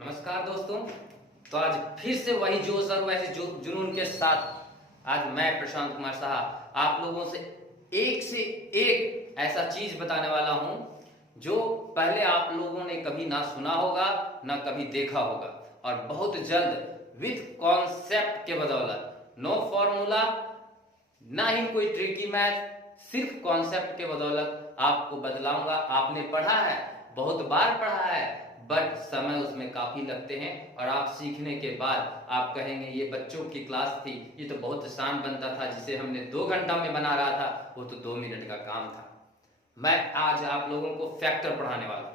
नमस्कार दोस्तों। तो आज फिर से वही जोश और वैसे जुनून के साथ आज मैं प्रशांत कुमार साहा आप लोगों से एक ऐसा चीज बताने वाला हूं जो पहले आप लोगों ने कभी ना सुना होगा ना कभी देखा होगा, और बहुत जल्द विथ कॉन्सेप्ट के बदौलत, नो फॉर्मूला ना ही कोई ट्रिकी मैथ, सिर्फ कॉन्सेप्ट के बदौलत आपको बदलाऊंगा। आपने पढ़ा है, बहुत बार पढ़ा है, बट समय उसमें काफी लगते हैं और आप सीखने के बाद आप कहेंगे ये बच्चों की क्लास थी, ये तो बहुत आसान बनता था, जिसे हमने 2 घंटा में बना रहा था वो तो 2 मिनट का काम था। मैं आज आप लोगों को फैक्टर पढ़ाने वाला हूं,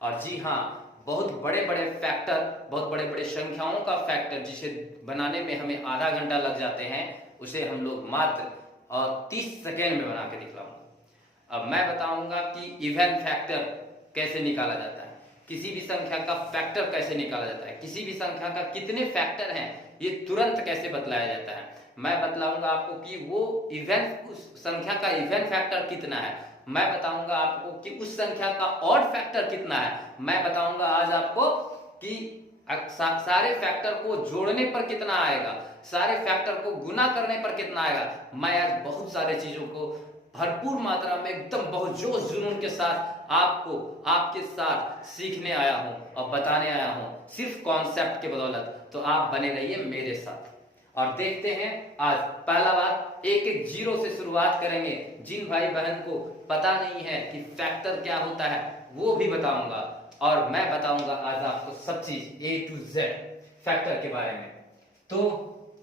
और जी हाँ, बहुत बड़े बड़े फैक्टर, बहुत बड़े बड़े संख्याओं का फैक्टर जिसे बनाने में हमें आधा घंटा लग जाते हैं, उसे हम लोग मात्र 30 सेकेंड में बना के दिखलाऊंगा। अब मैं बताऊंगा कि इवन फैक्टर कैसे निकाला जाता है, किसी भी संख्या का फैक्टर कैसे निकाला जाता है, किसी भी संख्या का कितने फैक्टर हैं ये तुरंत कैसे बतलाया जाता है। मैं बतलाऊंगा आपको कि वो इवन उस संख्या का इवन फैक्टर कितना है, मैं बताऊंगा आपको कि उस संख्या का ऑड फैक्टर कितना है, मैं बताऊंगा आज आपको कि सारे फैक्टर को जोड़ने पर कितना आएगा, सारे फैक्टर को गुना करने पर कितना आएगा। मैं आज बहुत सारे चीजों को भरपूर मात्रा में एकदम बहुत जोश जुनून के साथ आपको आपके साथ सीखने आया हूं और बताने आया हूं, सिर्फ कॉन्सेप्ट के बदौलत। तो आप बने रहिए मेरे साथ और देखते हैं। आज पहला बात, एक एक जीरो से शुरुआत करेंगे। जिन भाई बहन को पता नहीं है कि फैक्टर क्या होता है वो भी बताऊंगा, और मैं बताऊंगा आज आपको सब चीज A to Z फैक्टर के बारे में। तो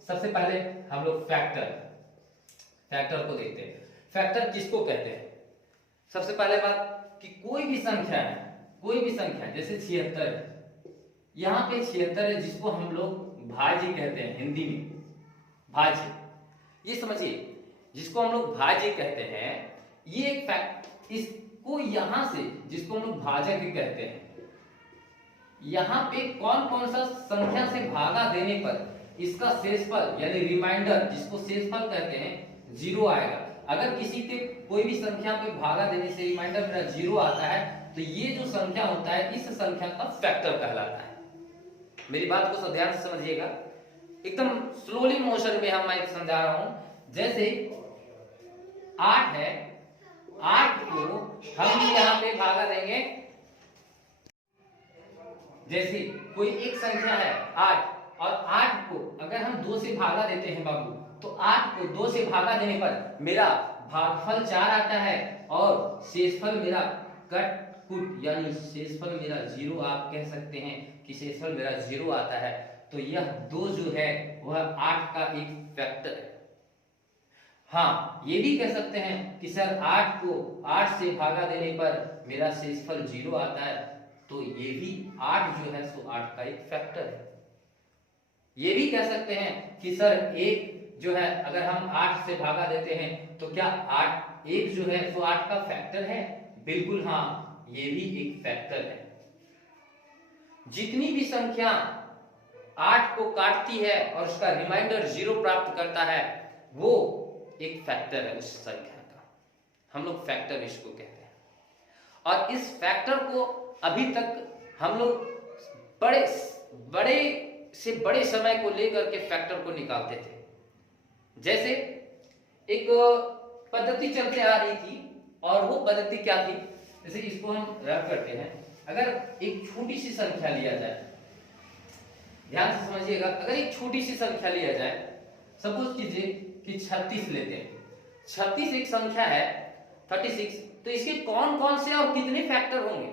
सबसे पहले हम लोग फैक्टर को देखते हैं। फैक्टर किसको कहते हैं? सबसे पहले बात कि कोई भी संख्या है, जैसे 76 है, यहाँ पे 76 है, जिसको हम लोग भाज्य कहते हैं, हिंदी में भाज्य, ये समझिए, जिसको हम लोग भाज्य कहते हैं, ये एक फैक्ट, इसको यहां से जिसको हम लोग भाजक कहते हैं, यहां पे कौन कौन सा संख्या से भागा देने पर इसका शेषफल यानी रिमाइंडर, जिसको शेषफल कहते हैं, 0 आएगा। अगर किसी के कोई भी संख्या पे भागा देने से रिमाइंडर मेरा 0 आता है, तो ये जो संख्या होता है इस संख्या का फैक्टर कहलाता है। मेरी बात को ध्यान से समझिएगा, एकदम स्लोली मोशन में मैं समझा रहा हूं। जैसे 8 है, 8 को हम यहाँ पे भागा देंगे, जैसे कोई एक संख्या है 8, और 8 को अगर हम 2 से भागा देते हैं बाबू, तो 8 को 2 से भागा देने पर मेरा भागफल 4 आता है और शेषफल मेरा कट कुट यानी शेषफल मेरा 0, आप कह सकते हैं कि शेषफल मेरा 0 आता है। तो यह 2 जो है वह 8 का एक फैक्टर है। हाँ, ये भी कह सकते हैं कि सर 8 को 8 से भागा देने पर मेरा शेषफल 0 आता है, तो ये भी 8 जो है सो 8 का एक फैक्टर है। ये भी कह सकते हैं कि सर 1 जो है अगर हम 8 से भागा देते हैं तो क्या 1 जो है तो 8 का फैक्टर है? बिल्कुल हाँ, ये भी एक फैक्टर है। जितनी भी संख्या 8 को काटती है और उसका रिमाइंडर 0 प्राप्त करता है, वो एक फैक्टर है उस संख्या का। हम लोग फैक्टर इसको कहते हैं। और इस फैक्टर को अभी तक हम लोग बड़े से बड़े समय को लेकर के फैक्टर को निकालते थे। जैसे एक पद्धति चलते आ रही थी, और वो पद्धति क्या थी, जैसे इसको हम रब करते हैं। अगर एक छोटी सी संख्या लिया जाए, ध्यान से समझिएगा, अगर एक छोटी सी संख्या लिया जाए, सपोज कीजिए कि 36 लेते हैं। 36 एक संख्या है, 36, तो इसके कौन कौन से और कितने फैक्टर होंगे,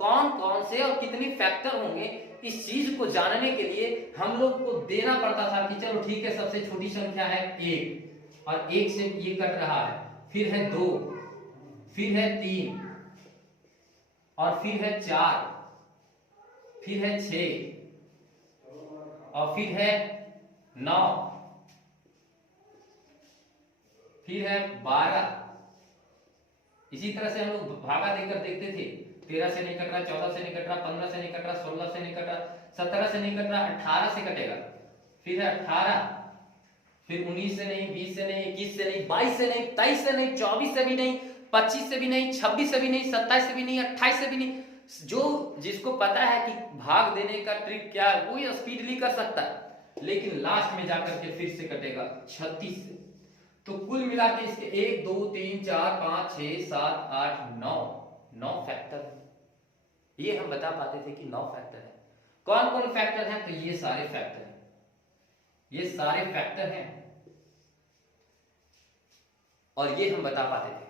कौन कौन से और कितने फैक्टर होंगे, इस चीज को जानने के लिए हम लोग को देना पड़ता था कि चलो ठीक है, सबसे छोटी संख्या है 1, और 1 से ये कट रहा है, फिर है 2, फिर है 3, और फिर है 4, फिर है 6, और फिर है 9, फिर है 12। इसी तरह से हम लोग भागा देकर देखते थे, 13 से नहीं कट रहा, 14 से नहीं कट रहा, 15 से नहीं कट रहा, 16 से नहीं कट रहा, 17 से नहीं कट रहा, 18 से कटेगा, फिर है 18, फिर 19 से नहीं, 20 से नहीं, 21 से नहीं, 22 से नहीं, 23 से नहीं, 24 से भी नहीं, 25 से भी नहीं, 26 से भी नहीं, 27 से भी नहीं, 28 से भी नहीं, जो जिसको पता है कि भाग देने का ट्रिक क्या है वो स्पीडली कर सकता है, लेकिन लास्ट में जाकर के फिर से कटेगा 36 से। तो कुल मिला के इसके 1 2 3 4 5 6 7 8 9 फैक्टर है। ये हम बता पाते थे कि 9 फैक्टर है। कौन कौन फैक्टर हैं? तो ये सारे फैक्टर हैं, ये सारे फैक्टर हैं, और ये हम बता पाते थे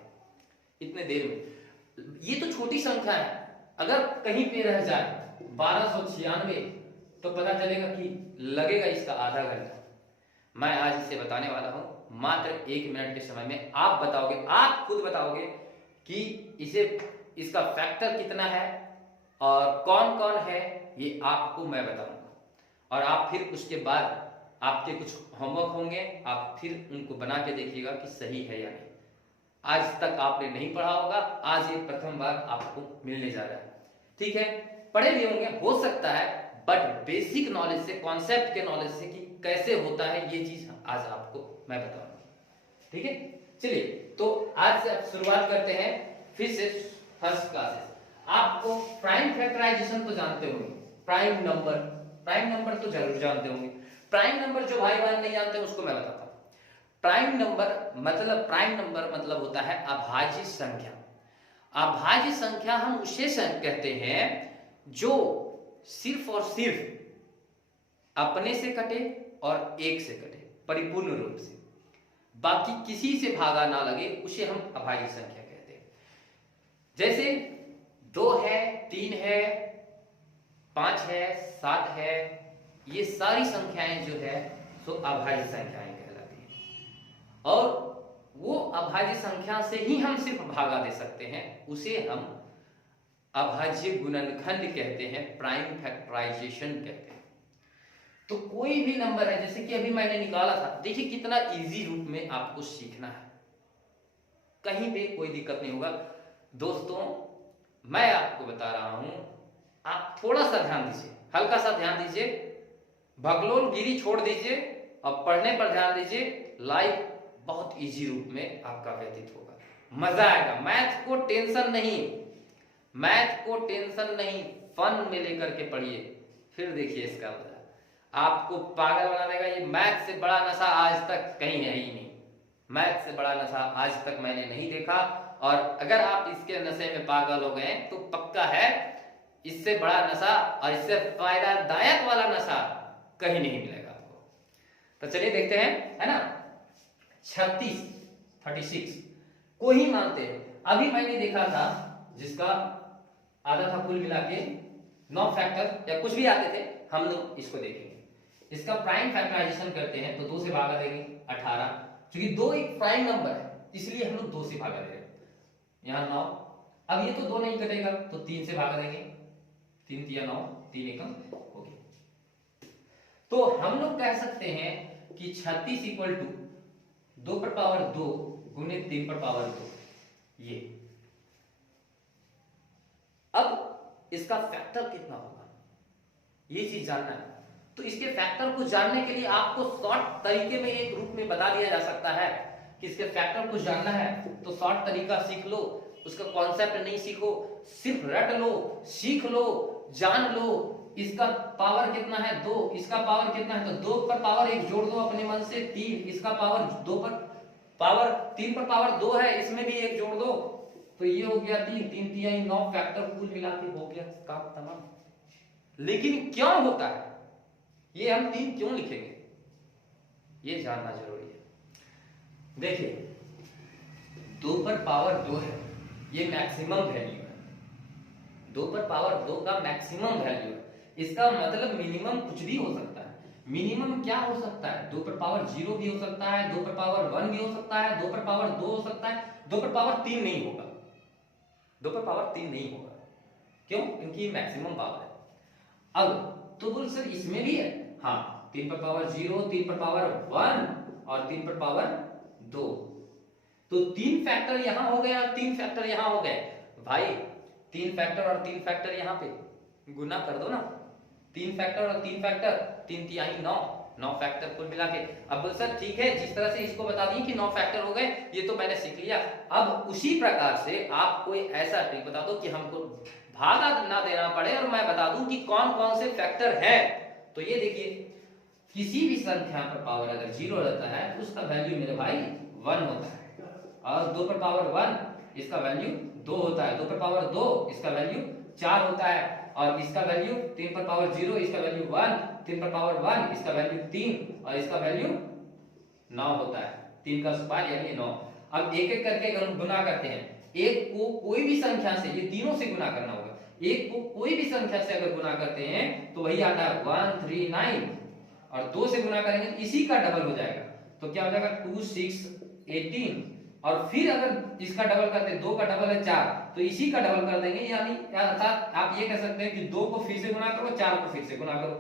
इतने देर में। ये तो छोटी संख्या है, अगर कहीं पे रह जाए 1296 तो पता चलेगा कि लगेगा इसका आधा घंटा। मैं आज इसे बताने वाला हूं मात्र 1 मिनट के समय में। आप बताओगे, आप खुद बताओगे कि इसका फैक्टर कितना है और कौन कौन है, ये आपको मैं बताऊंगा। और आप फिर उसके बाद आपके कुछ होमवर्क होंगे, आप फिर उनको बना के देखिएगा कि सही है या नहीं। आज तक आपने नहीं पढ़ा होगा, आज ये प्रथम बार आपको मिलने जा रहा है। ठीक है, पढ़े भी होंगे हो सकता है, बट बेसिक नॉलेज से, कॉन्सेप्ट के नॉलेज से कि कैसे होता है ये चीज आज आपको मैं बताऊंगा। ठीक है, चलिए तो आज से शुरुआत करते हैं फिर से फर्स्ट क्लासेस। आपको प्राइम फैक्टराइजेशन तो जानते होंगे, प्राइम नंबर तो जरूर जानते होंगे। प्राइम नंबर जो भाई बहन नहीं जानते उसको मैं बताता हूं। प्राइम नंबर मतलब होता है अभाज्य संख्या। अभाज्य संख्या हम उसे कहते हैं जो सिर्फ और सिर्फ अपने से कटे और एक से कटे परिपूर्ण रूप से, बाकी किसी से भागा ना लगे, उसे हम अभाज्य संख्या कहते हैं। जैसे 2 है, 3 है, 5 है, 7 है, ये सारी संख्याएं जो है सो अभाज्य संख्याएं कहलाती हैं। और वो अभाज्य संख्या से ही हम सिर्फ भागा दे सकते हैं, उसे हम अभाज्य गुणनखंड कहते हैं, प्राइम फैक्टराइजेशन कहते हैं। तो कोई भी नंबर है, जैसे कि अभी मैंने निकाला था, देखिए कितना इजी रूप में आपको सीखना है, कहीं पे कोई दिक्कत नहीं होगा। दोस्तों मैं आपको बता रहा हूं, आप थोड़ा सा ध्यान दीजिए, हल्का सा ध्यान दीजिए, भगलोल गिरी छोड़ दीजिए और पढ़ने पर ध्यान दीजिए। लाइफ बहुत इजी रूप में आपका व्यतीत होगा, मजा आएगा। मैथ को टेंशन नहीं, फन में लेकर के पढ़िए, फिर देखिए इसका मजा। आपको पागल बना देगा। ये मैथ से बड़ा नशा आज तक कहीं है ही नहीं, मैथ से बड़ा नशा आज तक मैंने नहीं देखा। और अगर आप इसके नशे में पागल हो गए तो पक्का है इससे बड़ा नशा और इससे फायदादायक वाला नशा कहीं नहीं मिलेगा आपको। तो चलिए देखते हैं, है ना। 36 को ही मानते हैं। अभी मैंने देखा था जिसका आधा था, कुल मिला के 9 फैक्टर या कुछ भी आते थे, हम लोग इसको देखेंगे। इसका प्राइम फैक्टराइजेशन करते हैं तो 2 से भागा देंगे 18, क्योंकि 2 एक प्राइम नंबर है इसलिए हम लोग 2 से भागा दे रहे हैं। यहाँ 9, अब ये तो 2 नहीं कटेगा तो 3 से भागा देंगे, 3 तिया 9, 3 एकम हो गया। तो हम लोग कह सकते हैं कि 36 इक्वल टू 2 पर पावर 2 गुने 3 पर पावर 2। ये अब इसका फैक्टर कितना होगा ये चीज जानना है। तो इसके फैक्टर को जानने के लिए आपको शॉर्ट तरीके में एक रूप में बता दिया जा सकता है कि इसके फैक्टर को जानना है तो शॉर्ट तरीका सीख लो, उसका कॉन्सेप्ट नहीं सीखो, सिर्फ रट लो, सीख लो, जान लो। इसका पावर कितना है 2, इसका पावर कितना है तो 2 पर पावर 1 जोड़ दो अपने मन से 3, इसका पावर 2 पर पावर 3 पर पावर 2 है, इसमें भी 1 जोड़ दो तो ये हो गया 3, 3 तिया 9 फैक्टर कुल मिला के हो गया काम तमाम। लेकिन क्यों होता है ये, हम 3 क्यों लिखेंगे ये जानना जरूरी है। देखिए 2 पर पावर 2 है, ये मैक्सिमम वैल्यू है, 2 पर पावर 2 का मैक्सिमम वैल्यू है। इसका मतलब मिनिमम कुछ भी हो सकता है। मिनिमम क्या हो सकता है, 2 पर पावर 0 भी हो सकता है, 2 पर पावर 1 भी हो सकता है, 2 पर पावर 2 हो सकता है, 2 पर पावर 3 नहीं होगा, 2 पर पावर 3 नहीं होगा। क्यों? क्योंकि मैक्सिमम पावर है। अब तो बोल सर इसमें भी है, हाँ 3 पर पावर 0, 3 पर पावर 1 और 3 पर पावर 2, तो 3 फैक्टर यहां हो गया और 3 फैक्टर यहां हो गए। भाई 3 फैक्टर और 3 फैक्टर यहां पे गुना कर दो ना, 3 फैक्टर और 3 फैक्टर 3 तिहाई 9 फैक्टर कुल मिला के। अब सर ठीक है, जिस तरह से इसको बता दिए कि 9 फैक्टर हो गए ये तो मैंने सीख लिया। अब उसी प्रकार से आप कोई ऐसा ट्रिक बता दो कि हमको भागा ना देना पड़े और मैं बता दूं कि कौन कौन से फैक्टर है। तो ये देखिए, किसी भी संख्या पर पावर अगर 0 रहता है तो उसका वैल्यू मेरे भाई 1 होता है, और 2 पर पावर 1 इसका वैल्यू 2 होता है, 2 पर पावर 2 इसका वैल्यू 4 होता है, और इसका वैल्यू 3 पर पावर 0 इसका वैल्यू 1, 3 पर पावर 1 इसका वैल्यू 3 और इसका वैल्यू 9 होता है। 3 का स्क्वायर यानी 9। अब एक एक करके अगर हम गुना करते हैं, एक को कोई भी संख्या से, ये तीनों से गुना करना होगा, एक को कोई भी संख्या से अगर गुना करते हैं तो वही आता है 139, और 2 से गुना करेंगे तो इसी का डबल हो जाएगा, तो क्या हो जाएगा 2 6 18, और फिर अगर इसका डबल करते हैं, 2 का डबल है 4, तो इसी का डबल कर देंगे, यानी अर्थात आप ये कह सकते हैं कि 2 को फिर से गुना करो, 4 को फिर से गुना करो,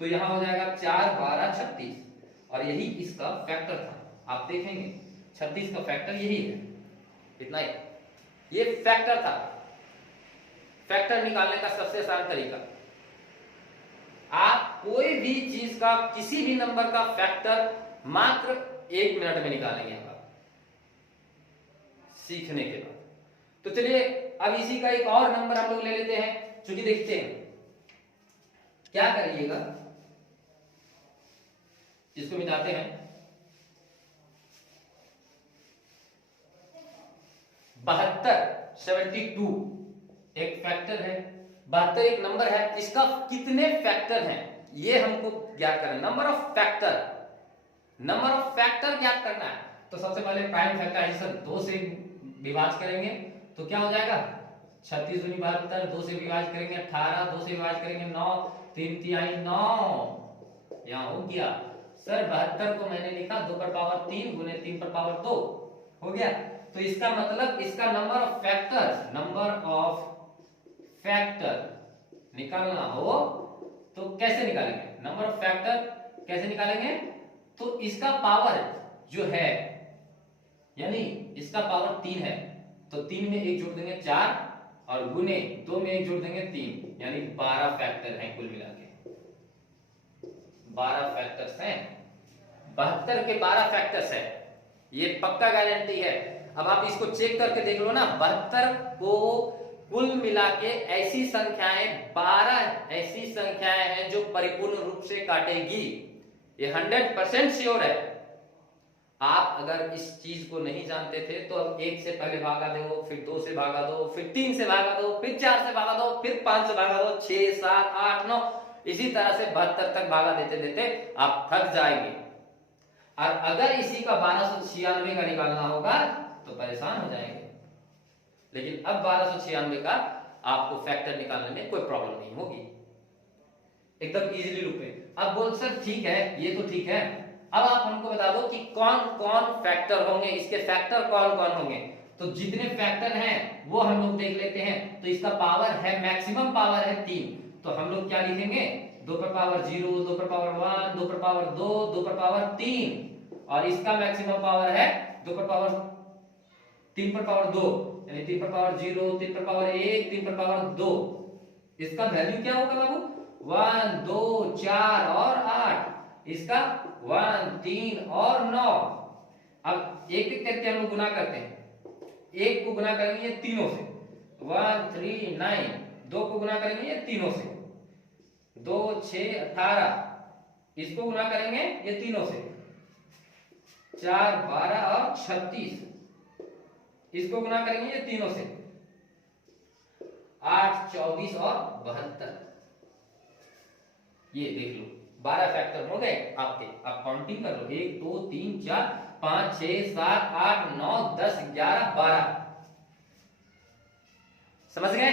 तो यहां हो जाएगा 4 12 36, और यही इसका फैक्टर था। आप देखेंगे 36 का फैक्टर यही है, इतना ही, ये फैक्टर था। फैक्टर निकालने का सबसे आसान तरीका, आप कोई भी चीज का, किसी भी नंबर का फैक्टर मात्र 1 मिनट में निकालेंगे आप सीखने के बाद। तो चलिए अब इसी का एक और नंबर हम लोग ले लेते हैं, चूंकि देखते हैं क्या करिएगा, इसको मिटाते हैं। 72 एक फैक्टर है, 72 एक नंबर है, इसका कितने फैक्टर हैं ये हमको ज्ञात करना है। नंबर ऑफ फैक्टर ज्ञात करना है। तो सबसे पहले प्राइम फैक्टराइजेशन 2 से विभाजित करेंगे तो क्या हो जाएगा, 36 दूनी 72, 2 से विभाजित करेंगे 18, 2 से विभाजित करेंगे 9, 3 तिहाई 9, यहां हो गया। सर 72 को मैंने लिखा 2 पर पावर 3 गुने 3 पर पावर 2 हो गया। तो इसका मतलब इसका नंबर ऑफ फैक्टर निकालना हो तो कैसे निकालेंगे, नंबर ऑफ फैक्टर कैसे निकालेंगे, तो इसका पावर जो है, यानी इसका पावर 3 है तो 3 में 1 जोड़ देंगे 4, और गुने 2 में 1 जोड़ देंगे 3, यानी 12 फैक्टर हैं कुल मिला के, 12 फैक्टर्स हैं। 72 के 12 फैक्टर्स है, ये पक्का गारंटी है। अब आप इसको चेक करके देख लो ना, 72 को कुल मिला के ऐसी संख्याएं 12 ऐसी संख्याएं हैं जो परिपूर्ण रूप से काटेगी, ये 100% श्योर है। आप अगर इस चीज को नहीं जानते थे तो अब 1 से पहले भागा दो, फिर 2 से भागा दो, फिर 3 से भागा दो, फिर 4 से भागा दो, फिर 5 से भागा दो, 6 7 8 9, इसी तरह से 72 तक भागा देते देते आप थक जाएंगे। और अगर इसी का 1296 का निकालना होगा तो परेशान हो जाएंगे, लेकिन अब 1296 का आपको फैक्टर निकालने में कोई प्रॉब्लम नहीं होगी, एकदम इजीली रूप में। अब बोल सर ठीक है, ये तो ठीक है, अब आप हमको बता दो कि कौन कौन फैक्टर होंगे, इसके फैक्टर कौन कौन होंगे। तो जितने फैक्टर हैं वो हम लोग देख लेते हैं। तो इसका पावर है, मैक्सिमम पावर है 3, तो हम लोग क्या लिखेंगे, 2 पर पावर 0, 2 पर पावर 1, 2 पर पावर 2, 2 पर पावर 3, और इसका मैक्सिमम पावर है 2 पर पावर 3 पर पावर 2, यानी 3 पर पावर 0, 3 पर पावर 1, 3 पर पावर 2। इसका वैल्यू क्या होगा बाबू, 1 2 4 और 8, इसका 1 3 और 9। अब एक एक करके हम लोग गुना करते हैं, 1 को गुना करेंगे ये तीनों से 1 3 9, 2 को गुना करेंगे ये तीनों से 2 6 18, इसको गुना करेंगे ये तीनों से 4 12 और 36, इसको गुना करेंगे ये तीनों से 8 24 और 72। ये देख लो 12 फैक्टर हो गए आपके, आप काउंटिंग कर लो 1 2 3 4 5 6 7 8 9 10 11 12, समझ गए।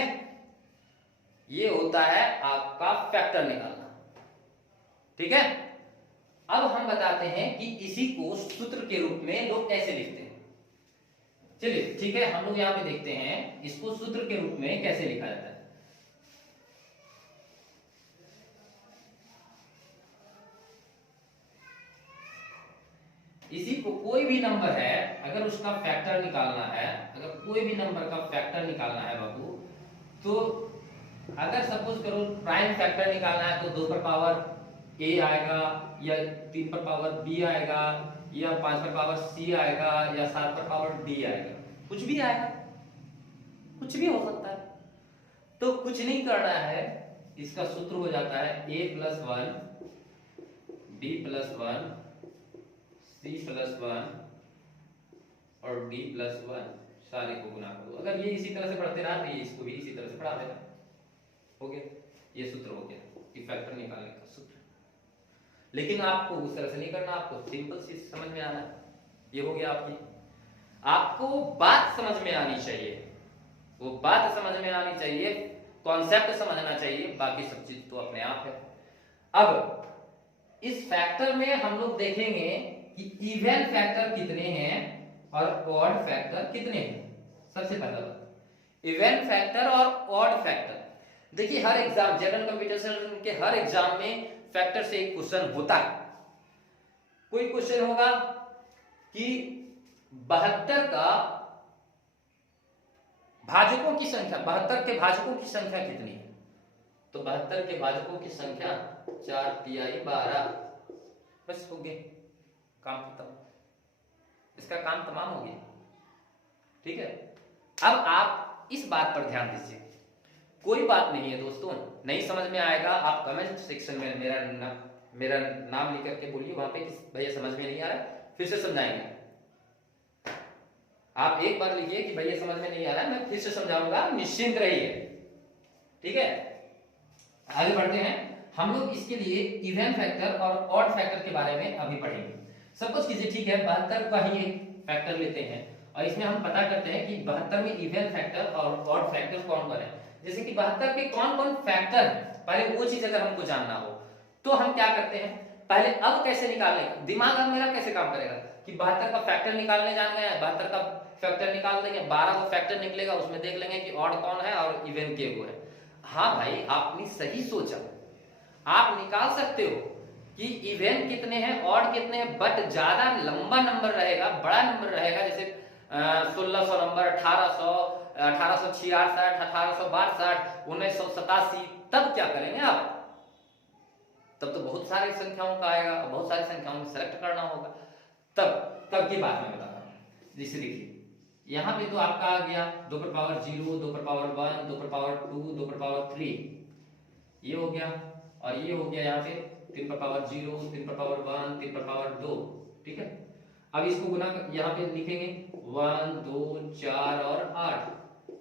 ये होता है आपका फैक्टर निकालना, ठीक है। अब हम बताते हैं कि इसी को सूत्र के रूप में लोग कैसे लिखते हैं। चलिए ठीक है, हम लोग यहां पे देखते हैं इसको सूत्र के रूप में कैसे लिखा जाता है। इसी को कोई भी नंबर है अगर उसका फैक्टर निकालना है, अगर कोई भी नंबर का फैक्टर निकालना है बाबू, तो अगर सपोज करो प्राइम फैक्टर निकालना है तो 2 पर पावर a आएगा, या 3 पर पावर b आएगा, या 5 पर पावर c आएगा, या 7 पर पावर d आएगा, कुछ भी आएगा, कुछ भी हो सकता है। तो कुछ नहीं करना है, इसका सूत्र हो जाता है a+1 b+1 c+1 और d+1 सारे को गुना करो। अगर ये इसी तरह से पढ़ते रहा तो ये इसको भी इसी तरह से पढ़ा देना। हो गया, ये सूत्र हो गया फैक्टर निकालने का सूत्र। लेकिन आपको उस तरह से नहीं करना, आपको सिंपल सी समझ में आना है। ये हो गया आपको बात समझ में आनी चाहिए, वो बात समझ में आनी चाहिए, कॉन्सेप्ट समझना चाहिए, बाकी सब चीज तो अपने आप है। अब इस फैक्टर में हम लोग देखेंगे कि इवन फैक्टर कितने हैं और ऑड फैक्टर कितने हैं। सबसे पहला बात इवन फैक्टर और ऑड फैक्टर। देखिए हर एग्जाम, जनरल कंप्यूटर साइंस के हर एग्जाम में फैक्टर से एक क्वेश्चन होता है। कोई क्वेश्चन होगा कि 72 का भाजकों की संख्या, 72 के भाजकों की संख्या कितनी है? तो 72 के भाजकों की संख्या 4 तिहाई 12। बस हो गया काम खत्म, इसका काम तमाम हो गया। ठीक है, अब आप इस बात पर ध्यान दीजिए, कोई बात नहीं है दोस्तों, नहीं समझ में आएगा आप कमेंट सेक्शन में मेरा नाम लिख करके बोलिए वहां पे भैया समझ में नहीं आ रहा, फिर से समझाएंगे। आप एक बार लिखिए कि भैया समझ में नहीं आ रहा है, मैं फिर से समझाऊंगा, निश्चिंत रहिए। ठीक है, आगे बढ़ते हैं। हम लोग इसके लिए इवन फैक्टर और ऑड फैक्टर के बारे में अभी पढ़ेंगे। सपोज कीजिए, ठीक है, 72 का ही एक फैक्टर लेते हैं और इसमें हम पता करते हैं कि 72 में इवन फैक्टर और ऑड फैक्टर कौन कौन है। जैसे कि 72 के कौन कौन फैक्टर है, पहले वो चीज अगर हमको जानना हो तो हम क्या करते हैं, पहले अब कैसे निकालने का दिमाग अब मेरा कैसे काम करेगा कि 72 का फैक्टर निकालने जान गए, 72 का फैक्टर निकाल देंगे, 12 का फैक्टर निकलेगा, उसमें देख लेंगे कि ऑड कौन है और इवन के वो है। हाँ भाई, आपने सही सोचा, आप निकाल सकते हो कि इवन कितने हैं, ऑड कितने हैं, बट ज्यादा लंबा नंबर रहेगा, बड़ा नंबर रहेगा, जैसे 1600 नंबर, 1800, 1866, 1862, 1987, तब क्या करेंगे आप? तब तो बहुत सारी संख्याओं का आएगा, बहुत सारी संख्याओं में सेलेक्ट करना होगा। तब की बात मैं बता रहा हूं। जैसे देखिए यहाँ पे तो आपका आ गया 2 पर पावर 0, 2 पर पावर 1, 2 पर पावर 2, 2 पर पावर 3, ये हो गया, और ये हो गया यहाँ पे 3 पर पावर 0, 3 पर पावर 1, 3 पर पावर 2। ठीक है, अब इसको गुना यहाँ पे लिखेंगे 1, 2, 4 और 8,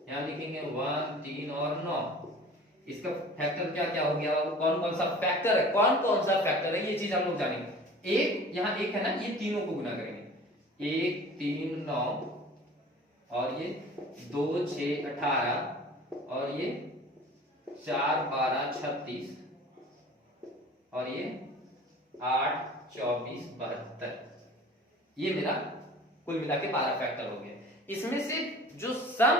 यहाँ लिखेंगे 1, 3 और 9। इसका फैक्टर क्या क्या हो गया, कौन कौन सा फैक्टर है, कौन कौन सा फैक्टर है, ये चीज हम लोग जानेंगे। एक यहाँ एक है ना, ये तीनों को गुना करेंगे, 1, 3, 9 और ये 2, 6, 18 और ये 4, 12, 36 और ये 8, 24, 72। ये मेरा कुल मिला के 12 फैक्टर हो गए। इसमें से जो सम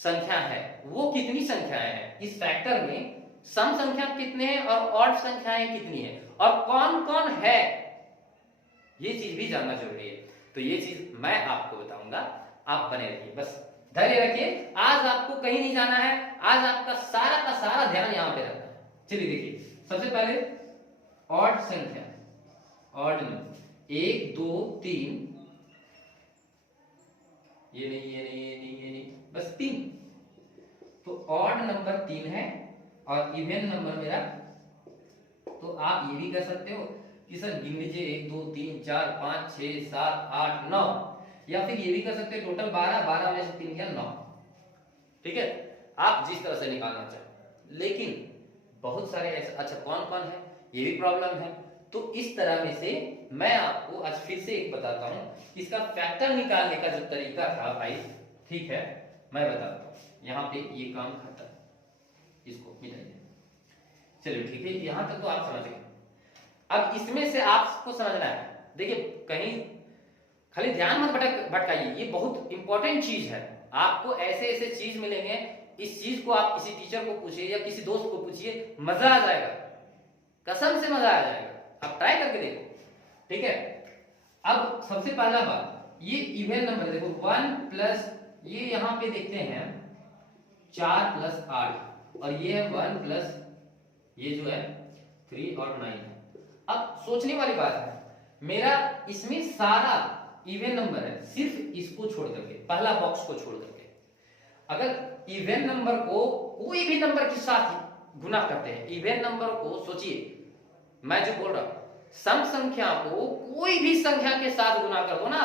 संख्या है वो कितनी संख्याएं हैं इस फैक्टर में, सम संख्या कितने हैं और ऑड संख्याएं कितनी है और कौन कौन है, ये चीज भी जानना जरूरी है। तो ये चीज मैं आपको बताऊंगा, आप बने रहिए, बस धैर्य रखिए। आज आपको कहीं नहीं जाना है, आज आपका सारा का सारा ध्यान यहां पे रखना है। चलिए देखिए, सबसे पहले ऑड संख्या, ऑड नंबर 1, 2, 3, ये नहीं, बस 3। तो ऑड नंबर 3 है और इवन नंबर मेरा, तो आप ये भी कर सकते हो कि सर गिन लीजिए 1, 2, 3, 4, 5, 6, 7, 8, 9, या फिर ये भी कर सकते हो टोटल 12 में से 3 गया 9। ठीक है, आप जिस तरह से निकालना चाहें, लेकिन बहुत सारे ऐसे, अच्छा कौन कौन है ये भी प्रॉब्लम है। तो इस तरह में से मैं आपको आज फिर से एक बताता हूं, इसका फैक्टर निकालने का जो तरीका था भाई, ठीक है, मैं बताता हूं। यहाँ पे ये काम खत्म, इसको मिटाइए। चलिए ठीक है, यहां तक तो आप समझ गए। अब इसमें से आपको समझना है, देखिए कहीं खाली ध्यान मत भटकाइए, ये बहुत इंपॉर्टेंट चीज है। आपको ऐसे ऐसे चीज मिलेंगे, इस चीज को आप किसी टीचर को पूछिए या किसी दोस्त को पूछिए, मजा आ जाएगा, कसम से मजा आ जाएगा। आप ट्राई करके देखो, ठीक है। अब सबसे पहला बात, ये इवन नंबर देखो 1 प्लस, ये यहां पे देखते हैं 4 प्लस 8 और ये है 1 प्लस ये जो है 3 और 9 है। अब सोचने वाली बात है, मेरा इसमें सारा इवन नंबर है, सिर्फ इसको छोड़ करके, पहला बॉक्स को छोड़ करके। अगर इवन नंबर को कोई भी नंबर के साथ गुना करते हैं, इवन नंबर को सोचिए, मैं जो बोल रहा हूं, सम संख्या को कोई भी संख्या के साथ गुना कर दो ना,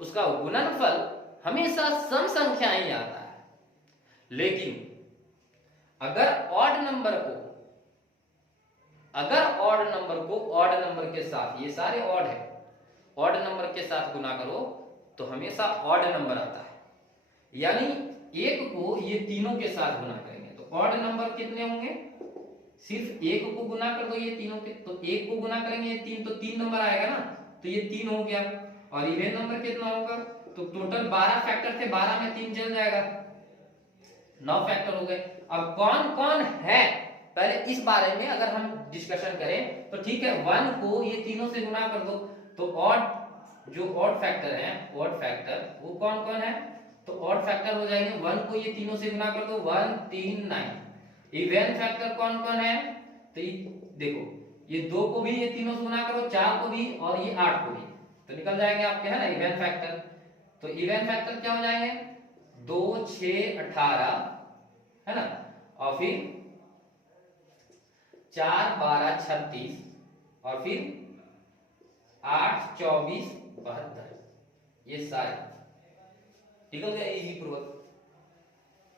उसका गुणनफल हमेशा सम संख्या ही आता है। लेकिन अगर ऑड नंबर को ऑड नंबर के साथ, ये सारे ऑड है, ऑड नंबर के साथ गुना करो तो हमेशा ऑड नंबर आता है। यानी एक को ये तीनों के साथ गुना करेंगे तो ऑड नंबर कितने होंगे, सिर्फ एक को गुना कर दो ये तीनों के, तो एक को गुना करेंगे ये तीन, तो 3 नंबर आएगा ना, तो ये 3 हो गया। और इवन नंबर कितना होगा, तो टोटल 12 फैक्टर थे, 12 में 3 चल जाएगा, 9 फैक्टर हो गए। अब कौन कौन है, पहले इस बारे में अगर हम डिस्कशन करें तो ठीक है, 1 को ये तीनों से गुना कर दो, तो ऑड जो ऑड फैक्टर है, ऑड फैक्टर वो कौन कौन है, तो ऑड फैक्टर हो जाएंगे, 1 को ये तीनों से गुना कर दो, 1 3 9। इवन फैक्टर कौन कौन है, तो ये देखो, ये 2 को भी ये तीनों से गुना करो, 4 को भी और ये 8 को भी, तो निकल जाएंगे आपके, है ना, इवन फैक्टर। तो इवन फैक्टर क्या हो जाएंगे, 2 6 18, है ना, और फिर 4 12 36, और फिर 8 24 72, ये सारे निकल गए इजी पूर्वक।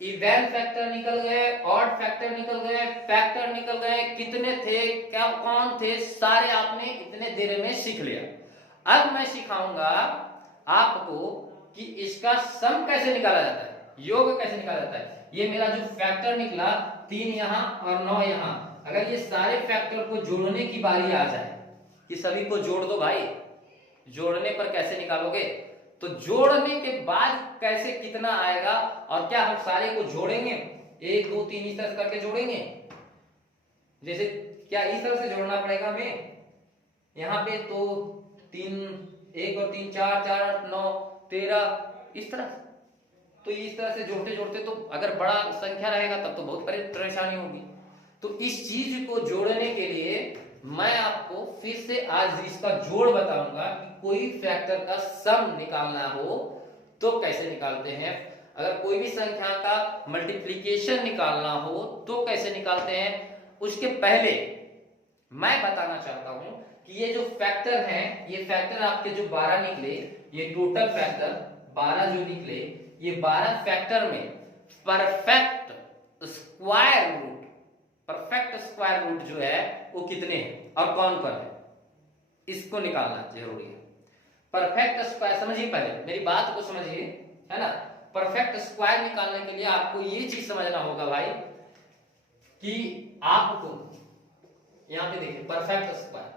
इवन फैक्टर निकल गए, ऑड फैक्टर निकल गए, फैक्टर निकल गए, कितने थे, क्या कौन थे, सारे आपने इतने देर में सीख लिया। अब मैं सिखाऊंगा आपको कि इसका सम कैसे निकाला जाता है, योग कैसे निकाला जाता है। ये मेरा जो फैक्टर निकला, 3 यहां और 9 यहां, अगर ये सारे फैक्टर को जोड़ने की बारी आ जाए कि सभी को जोड़ दो भाई, जोड़ने पर कैसे निकालोगे, तो जोड़ने के बाद कैसे कितना आएगा, और क्या हम सारे को जोड़ेंगे 1 2 3 इस तरह करके जोड़ेंगे, जैसे क्या इस तरह से जोड़ना पड़ेगा हमें, यहाँ पे तो 3 1 और 3 4 4 9 13 इस तरह, तो इस तरह से जोड़ते जोड़ते तो अगर बड़ा संख्या रहेगा तब तो बहुत परेशानी होगी। तो इस चीज को जोड़ने के लिए मैं आपको फिर से आज इसका जोड़ बताऊंगा कि कोई फैक्टर का सम निकालना हो तो कैसे निकालते हैं, अगर कोई भी संख्या का मल्टीप्लिकेशन निकालना हो तो कैसे निकालते हैं। उसके पहले मैं बताना चाहता हूं कि ये जो फैक्टर हैं, ये फैक्टर आपके जो 12 निकले, ये टोटल फैक्टर 12 जो निकले, ये 12 फैक्टर में परफेक्ट स्क्वायर रूट जो है वो कितने हैं और कौन कौन है, इसको निकालना जरूरी है। परफेक्ट स्क्वायर समझिए, पहले मेरी बात को समझिए, है ना। परफेक्ट स्क्वायर निकालने के लिए आपको ये चीज समझना होगा भाई कि आपको यहां पे देखिए परफेक्ट स्क्वायर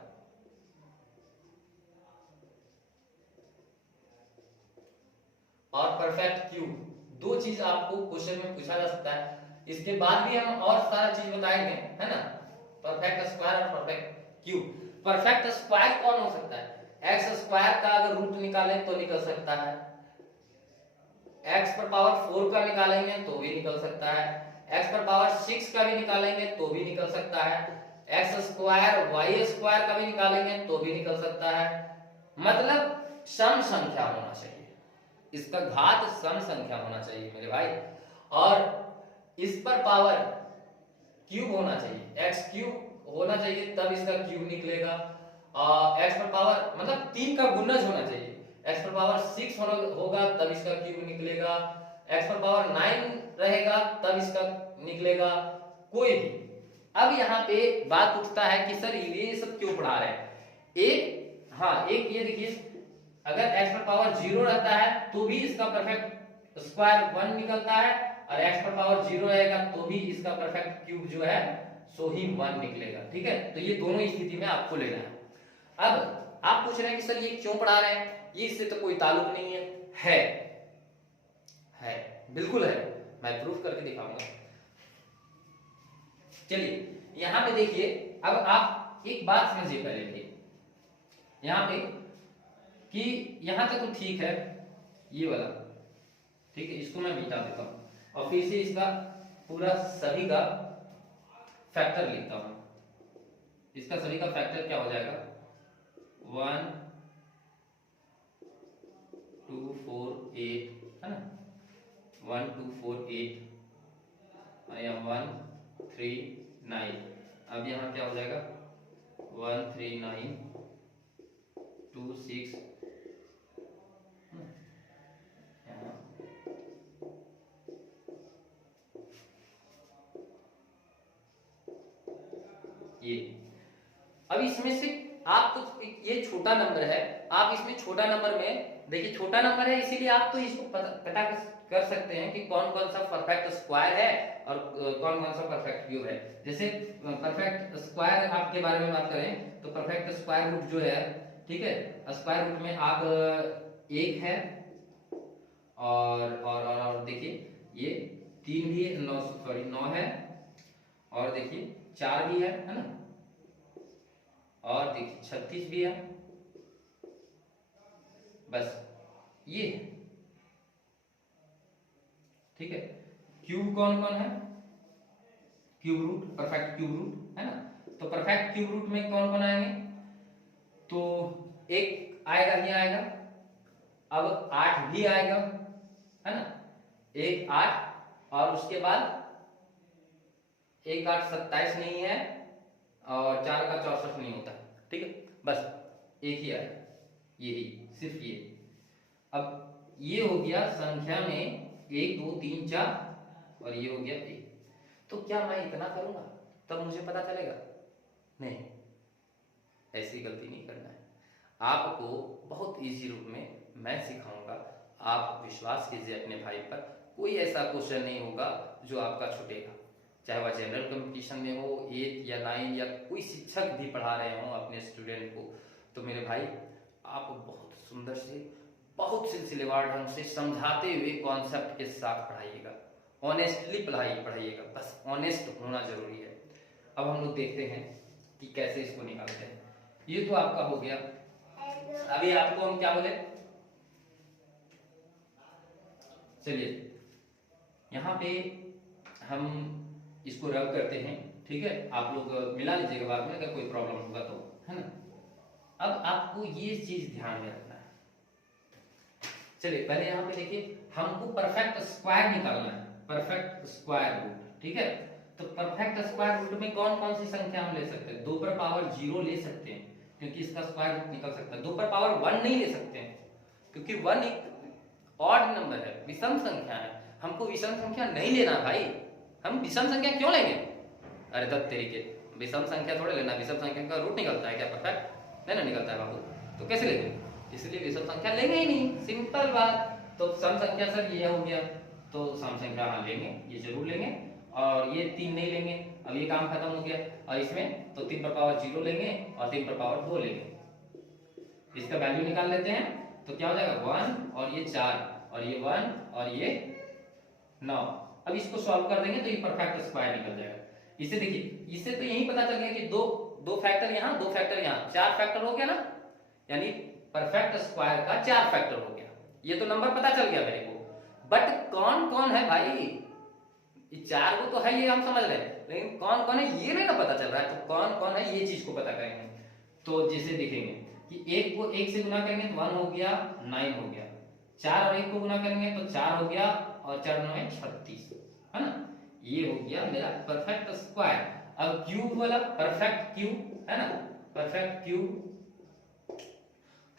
और परफेक्ट क्यूब, दो चीज आपको क्वेश्चन में पूछा जा सकता है। इसके बाद भी हम और सारा चीज बताएंगे, है ना, परफेक्ट स्क्वायर और परफेक्ट क्यूब। परफेक्ट स्क्वायर कौन हो सकता है, एक्स स्क्वायर का अगर रूट निकालें तो निकल सकता है, एक्स पर पावर 4 का निकालेंगे तो भी निकल सकता है, एक्स पर पावर 6 का भी निकालेंगे तो भी निकल सकता है, एक्स स्क्वायर वाई स्क्वायर का भी निकालेंगे तो भी निकल सकता है। मतलब सम संख्या होना चाहिए, इसका घात सम संख्या होना चाहिए मेरे भाई, और इस पर पावर क्यूब होना चाहिए, एक्स क्यूब होना चाहिए तब इसका क्यूब निकलेगा। एक्स पर पावर मतलब 3 का गुणज होना चाहिए, एक्स पर पावर 6 होगा तब इसका क्यूब निकलेगा, एक्स पर पावर 9 रहेगा तब इसका निकलेगा, कोई भी। अब यहाँ पे बात उठता है कि सर ये सब क्यों पढ़ा रहे हैं, एक ये देखिए, अगर एक्स पर पावर 0 रहता है तो भी इसका परफेक्ट स्क्वायर 1 निकलता है, और एक्स पर पावर 0 रहेगा तो भी इसका परफेक्ट क्यूब जो है सो ही 1 निकलेगा, ठीक है। तो ये दोनों स्थिति में आपको लेना है। अब आप पूछ रहे हैं कि सर ये क्यों पढ़ा रहे हैं, ये इससे तो कोई ताल्लुक नहीं है, है बिल्कुल है, मैं प्रूफ करके दिखाऊंगा। चलिए यहां पे देखिए, अब आप एक बात समझिए पहले देखिए, यहां पे कि यहां तक तो ठीक है, ये वाला ठीक है, इसको मैं मिटा देता हूं और फिर से इसका पूरा सभी का फैक्टर लिखता हूं। इसका सभी का फैक्टर क्या हो जाएगा, 1 2 4 8, है ना, 1 2 4 8 और यहाँ 1 3 9। अब यहाँ क्या हो जाएगा 1 3 9 2 6 ये। अब इसमें से आप तो ये छोटा नंबर है, आप इसमें छोटा नंबर में देखिए छोटा नंबर है इसीलिए आप तो इसको पता कर सकते हैं कि कौन कौन सा परफेक्ट स्क्वायर है और कौन कौन सा परफेक्ट क्यूब है। जैसे परफेक्ट स्क्वायर आपके बारे में बात करें तो परफेक्ट स्क्वायर रूट जो है, ठीक है, स्क्वायर रूट में आप एक है और देखिए ये 3 भी है, 9 है, और देखिए 4 भी है ना, और देखिए 36 भी है, बस ये, ठीक है। क्यूब कौन कौन है, cube root, perfect cube root है ना। तो परफेक्ट क्यूब रूट में कौन कौन आएंगे, तो एक आएगा, ये आएगा, अब 8 भी आएगा है ना, 1 8, और उसके बाद 1 8 27 नहीं है, और 4 का 64 नहीं होता, ठीक है, बस एक ही आएगा, यही सिर्फ ये। अब ये हो गया संख्या में 1 2 3 4, और ये हो गया 1। तो क्या मैं इतना करूंगा तब मुझे पता चलेगा? नहीं, ऐसी गलती नहीं करना है। आपको बहुत इजी रूप में मैं सिखाऊंगा, आप विश्वास कीजिए अपने भाई पर, कोई ऐसा क्वेश्चन नहीं होगा जो आपका छूटेगा, चाहे वह जनरल कंपटीशन में हो, 8 या 9, या कोई शिक्षक भी पढ़ा रहे हो अपने स्टूडेंट को। तो मेरे भाई आप बहुत सुंदर से, बहुत सिलसिलेवार ढंग से समझाते हुए कॉन्सेप्ट के साथ पढ़ाइएगा, ऑनेस्टली पढ़ाइएगा, बस ऑनेस्ट होना जरूरी है। अब हम लोग देखते हैं कि कैसे इसको निकालते हैं। ये तो आपका हो गया। अभी आपको हम क्या बोले, चलिए यहाँ पे हम इसको रब करते हैं, ठीक है, आप लोग मिला लीजिएगा बाद में अगर कोई प्रॉब्लम होगा तो, है ना। अब आपको ये चीज ध्यान में रखना है। चलिए पहले यहाँ पे देखिए, हमको परफेक्ट स्क्वायर निकालना है, परफेक्ट स्क्वायर रूट, ठीक है। तो परफेक्ट स्क्वायर रूट में कौन कौन सी संख्या हम ले सकते हैं? 2 पर पावर 0 ले सकते हैं, क्योंकि इसका स्क्वायर रूट निकल सकता है। 2 पर पावर 1 नहीं ले सकते हैं, क्योंकि 1 एक ऑड नंबर है, विषम संख्या है, हमको विषम संख्या नहीं लेना भाई। हम विषम संख्या क्यों लेंगे? अरे तब तरीके, विषम संख्या थोड़े लेना, विषम संख्या का रूट निकलता है क्या परफेक्ट? नहीं ना निकलता है बाबू, तो कैसे लेंगे? इसलिए विषम संख्या लेंगे ही नहीं, सिंपल बात। तो सम संख्या सर ये हो गया, तो सम संख्या हाँ लेंगे, ये जरूर लेंगे, और ये 3 नहीं लेंगे। अब ये काम खत्म हो गया, और इसमें तो 3 पर पावर 0 लेंगे और 3 पर पावर 2 लेंगे। इसका वैल्यू निकाल लेते हैं, तो क्या हो जाएगा 1 और ये 4 और ये 1 और ये 9। अब इसको सॉल्व कर देंगे तो ये परफेक्ट स्क्वायर निकल जाएगा। इसे देखिए, इससे तो यही पता चल गया कि दो फैक्टर यहाँ, 2 फैक्टर यहाँ, 4 फैक्टर हो गया ना, यानी परफेक्ट स्क्वायर का 4 फैक्टर हो गया। ये तो नंबर पता चल गया मेरे को, बट कौन कौन है भाई? ये 4 को तो है, ये हम समझ रहे हैं, लेकिन कौन कौन है ये नहीं ना पता चल रहा है। तो कौन कौन है ये चीज को पता करेंगे। तो जैसे देखेंगे कि 1 को 1 से गुना करेंगे तो 1 हो गया, 9 हो गया। 4 और 1 को गुना करेंगे तो 4 हो गया, और 4 9 36, है ना। ये हो गया मेरा परफेक्ट स्क्वायर। अब क्यूब वाला, परफेक्ट क्यूब है ना, परफेक्ट क्यूब।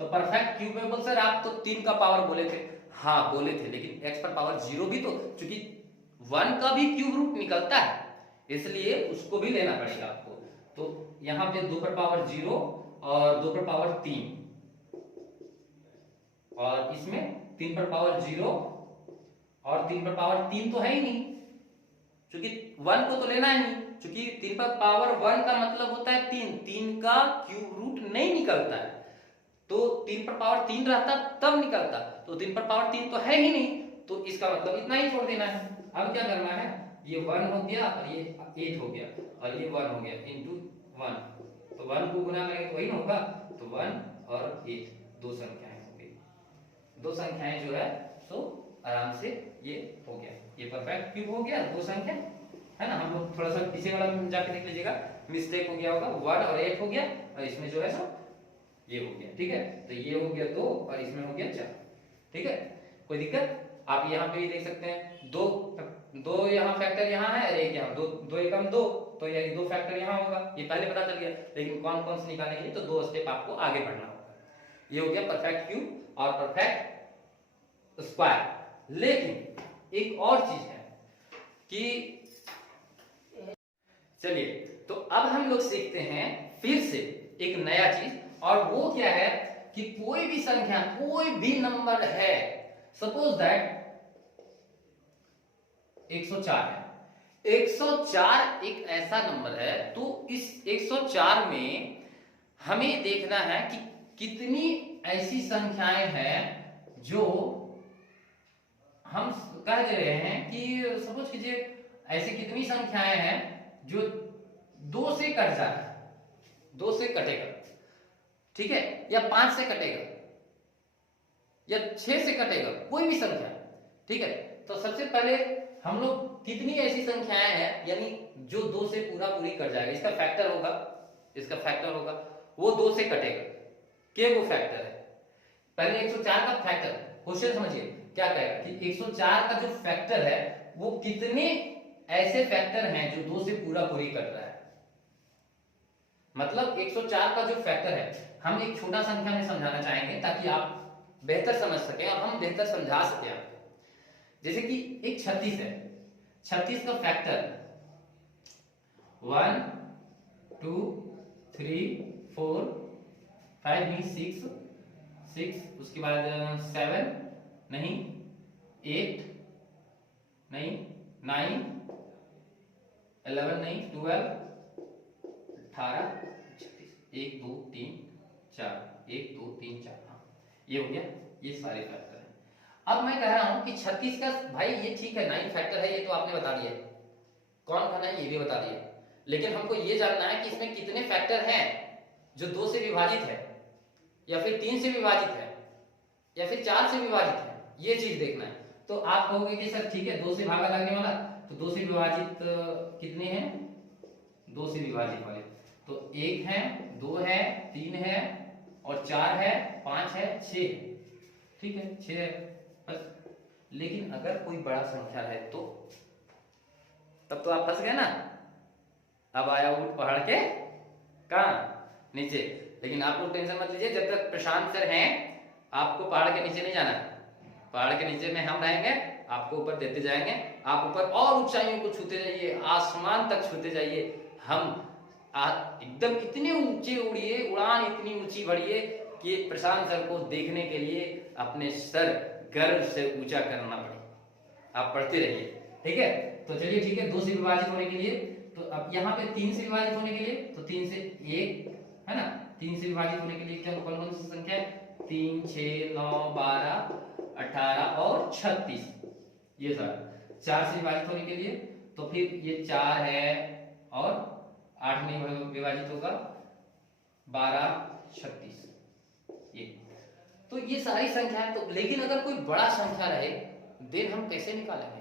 तो परफेक्ट क्यूब में बोल सर आप तो 3 का पावर बोले थे, हाँ बोले थे, लेकिन x पर पावर 0 भी तो, चूंकि 1 का भी क्यूब रूट निकलता है, इसलिए उसको भी लेना पड़ेगा आपको। तो यहाँ पे 2 पर पावर 0 और 2 पर पावर 3, और इसमें 3 पर पावर 0 और 3 पर पावर 3 तो है ही नहीं, क्योंकि 1 को तो लेना ही नहीं, क्योंकि 3 पर पावर 1 का मतलब होता है 3 का क्यूब रूट नहीं निकलता है। तो 3 पर पावर 3 रहता तब निकलता, तो 3 पर पावर 3 तो है ही नहीं, तो इसका मतलब इतना ही छोड़ देना है। अब क्या करना है, ये 1 हो गया और ये 8 हो गया और ये 1 हो गया इंटू 1, तो 1 को गुना करेंगे तो वही ना होगा, तो 1 और 8 दो संख्याएं हो गई, दो संख्याएं जो है सो आराम से ये हो गया, ये परफेक्ट क्यूब हो गया, दो संख्या है ना। हम लोग थोड़ा सा पीछे वाला में जाके देख लीजिएगा, मिस्टेक हो गया होगा, 1 और 8 हो गया, और इसमें जो है सो ये हो गया, ठीक है। तो ये हो गया 2 और इसमें हो गया 4, ठीक है, कोई दिक्कत आप यहाँ पे भी देख सकते हैं, दो यहाँ फैक्टर यहाँ है और एक यहाँ, दो एकम दो, तो ये दो फैक्टर यहाँ होगा, ये पहले पता चल गया। लेकिन कौन कौन से निकालने के लिए, तो दो स्टेप आपको आगे बढ़ना होगा। ये हो गया परफेक्ट क्यूब और परफेक्ट स्क्वायर। लेकिन एक और चीज है कि चलिए, तो अब हम लोग सीखते हैं फिर से एक नया चीज, और वो क्या है कि कोई भी संख्या, कोई भी नंबर है, सपोज दैट 104 है, 104 एक ऐसा नंबर है, तो इस 104 में हमें देखना है कि कितनी ऐसी संख्याएं हैं जो हम कह दे रहे हैं कि सपोज कीजिए ऐसी कितनी संख्याएं हैं जो 2 से कट जाता है, 2 से कटेगा, ठीक है, या 5 से कटेगा या 6 से कटेगा, कोई भी संख्या, ठीक है। तो सबसे पहले हम लोग कितनी ऐसी संख्याएं हैं यानी जो 2 से पूरी कट जाएगा, इसका फैक्टर होगा, वो 2 से कटेगा, के वो फैक्टर है। पहले 104 का फैक्टर, क्वेश्चन समझिए क्या कहेगा कि 104 का जो फैक्टर है वो कितने ऐसे फैक्टर हैं जो 2 से पूरी कट रहा है। मतलब 104 का जो फैक्टर है, हम एक छोटा संख्या में समझाना चाहेंगे ताकि आप बेहतर समझ सकें और हम बेहतर समझा सकें आपको। जैसे कि एक 36 है, 36 का फैक्टर 1 2 3 4 5 नहीं 6, उसके बाद 7 नहीं, 8 नहीं, 9 11 नहीं, 12 18 36, 1 2 3 4, 1 2 3 4, हाँ ये हो गया, ये सारे फैक्टर हैं। अब मैं कह रहा हूं कि 36 का भाई ये ठीक है 9 फैक्टर है, ये तो आपने बता दिया, कौन खाना है ये भी बता दिया, लेकिन हमको ये जानना है कि इसमें कितने फैक्टर हैं जो 2 से विभाजित है या फिर 3 से विभाजित है या फिर 4 से विभाजित है, ये चीज देखना है। तो आप कहोगे कि सर ठीक है 2 से भागा लगने वाला, तो 2 से विभाजित कितने हैं, 2 से विभाजित वाले तो 1 है, 2 है, 3 है और 4 है, 5 है, 6 है, ठीक है 6 है बस। लेकिन अगर कोई बड़ा संख्या है तो तब तो आप फंस गए ना, अब आया ऊंट पहाड़ के कहां नीचे। लेकिन आप लोग टेंशन मत लीजिए, जब तक प्रशांत सर हैं आपको पहाड़ के नीचे नहीं जाना, पहाड़ के नीचे में हम रहेंगे, आपको ऊपर देते जाएंगे, आप ऊपर और ऊंचाइयों को छूते जाइए, आसमान तक छूते जाइए। हम एकदम इतने ऊंचे उड़िए, उड़ान इतनी ऊंची बढ़िए कि प्रशांत सर को देखने के लिए अपने सर गर्व से ऊंचा करना पड़े। आप पढ़ते रहिए, ठीक है। तो चलिए ठीक है, 2 से विभाजित होने के लिए, तो अब यहाँ पे 3 से विभाजित होने के लिए, तो 3 से 1 है ना, 3 से विभाजित होने के लिए क्या कौन कौन सी संख्या है, 3 6 9 12 18 और 36, ये सारा। 4 से विभाजित होने के लिए तो फिर ये 4 है और 8 में विभाजित होगा 12 36, ये तो ये सारी संख्या है। तो लेकिन अगर कोई बड़ा संख्या रहे देन हम कैसे निकालेंगे,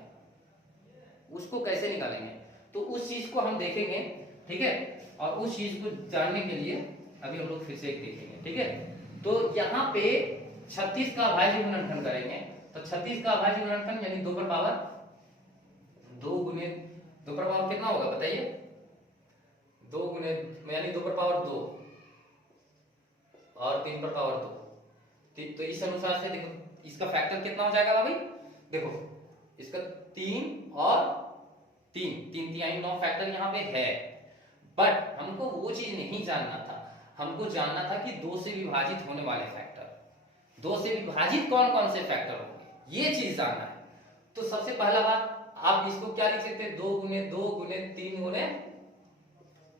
उसको कैसे निकालेंगे, तो उस चीज को हम देखेंगे, ठीक है। और उस चीज को जानने के लिए अभी हम लोग फिर से एक देखेंगे, ठीक है। तो यहाँ पे 36 का अभाज्य गुणनखंड करेंगे, तो 36 का अभाज्य गुणनखंड यानी 2 पर पावर 2 गुने 2 पर पावर कितना होगा बताइए, 2 गुने यानी 2 पर पावर 2 और 3 पर पावर 2, तो इस अनुसार से देखो इसका फैक्टर कितना हो जाएगा भाई, देखो इसका 3 और 3 3 3 9 फैक्टर यहाँ पे है। बट हमको वो चीज नहीं जानना था, हमको जानना था कि 2 से विभाजित होने वाले फैक्टर, 2 से विभाजित कौन कौन से फैक्टर होंगे, ये चीज जानना है। तो सबसे पहला बात आप इसको क्या लिख सकते हैं, 2 गुने 2 गुने 3 गुने